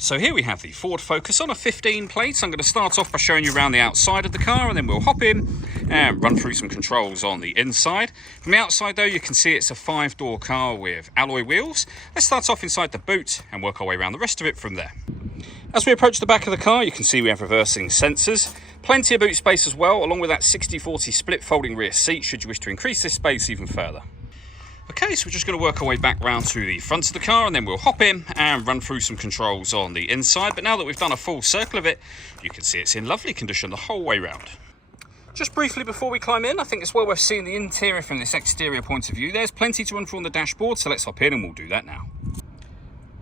So here we have the Ford Focus on a 15 plate. I'm going to start off by showing you around the outside of the car, and then we'll hop in and run through some controls on the inside. From the outside though, you can see it's a 5-door car with alloy wheels. Let's start off inside the boot and work our way around the rest of it from there. As we approach the back of the car, you can see we have reversing sensors. Plenty of boot space as well, along with that 60/40 split folding rear seat should you wish to increase this space even further. Okay, so we're just going to work our way back round to the front of the car, and then we'll hop in and run through some controls on the inside. But now that we've done a full circle of it, you can see it's in lovely condition the whole way round. Just briefly before we climb in, I think it's well worth seeing the interior from this exterior point of view. There's plenty to run through on the dashboard, so let's hop in and we'll do that now.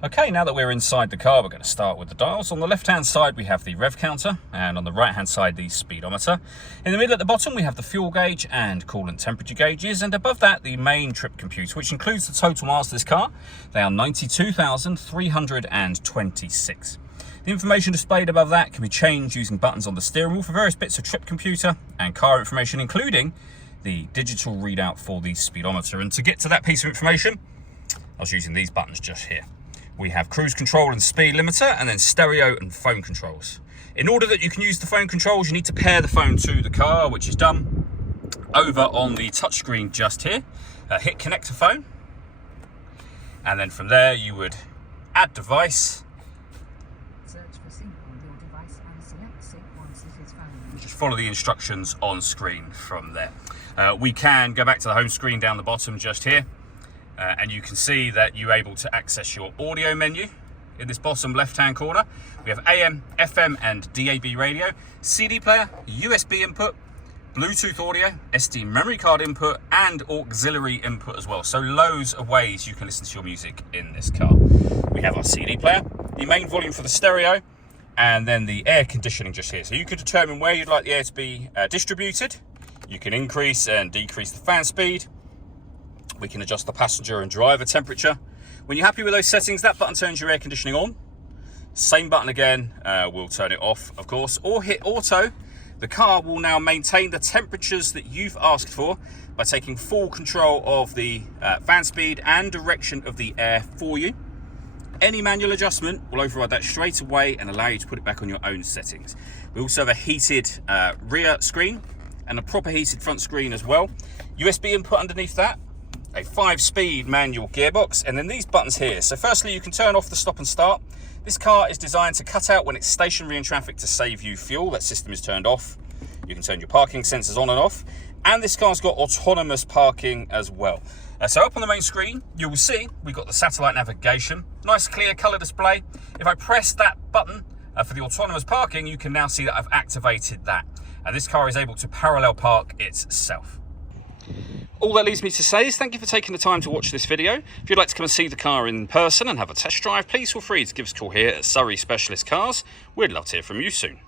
Okay, now that we're inside the car, we're going to start with the dials. On the left-hand side, we have the rev counter, and on the right-hand side, the speedometer. In the middle at the bottom, we have the fuel gauge and coolant temperature gauges, and above that, the main trip computer, which includes the total miles of this car. They are 92,326. The information displayed above that can be changed using buttons on the steering wheel for various bits of trip computer and car information, including the digital readout for the speedometer. And to get to that piece of information, I was using these buttons just here. We have cruise control and speed limiter, and then stereo and phone controls. In order that you can use the phone controls, you need to pair the phone to the car, which is done over on the touchscreen just here. Hit connect to phone, and then from there you would add device. Search for sync on your device and select sync once it is found. Just follow the instructions on screen from there. We can go back to the home screen down the bottom just here. And you can see that you're able to access your audio menu in this bottom left-hand corner. We have AM, FM, and DAB radio, CD player, USB input, Bluetooth audio, SD memory card input, and auxiliary input as well. So loads of ways you can listen to your music in this car. We have our CD player, the main volume for the stereo, and then the air conditioning just here. So you can determine where you'd like the air to be distributed. You can increase and decrease the fan speed. We can adjust the passenger and driver temperature. When you're happy with those settings, that button turns your air conditioning on. Same button again will turn it off, of course, or hit auto. The car will now maintain the temperatures that you've asked for by taking full control of the fan speed and direction of the air for you. Any manual adjustment will override that straight away and allow you to put it back on your own settings. We also have a heated rear screen and a proper heated front screen as well. USB input underneath that. A 5-speed manual gearbox, and then these buttons here. So firstly, you can turn off the stop and start. This car is designed to cut out when it's stationary in traffic to save you fuel. That system is turned off. You can turn your parking sensors on and off, and this car's got autonomous parking as well. So up on the main screen, you will see we've got the satellite navigation, nice clear color display. If I press that button for the autonomous parking, you can now see that I've activated that, and this car is able to parallel park itself. All that leaves me to say is thank you for taking the time to watch this video. If you'd like to come and see the car in person and have a test drive, please feel free to give us a call here at Surrey Specialist Cars. We'd love to hear from you soon.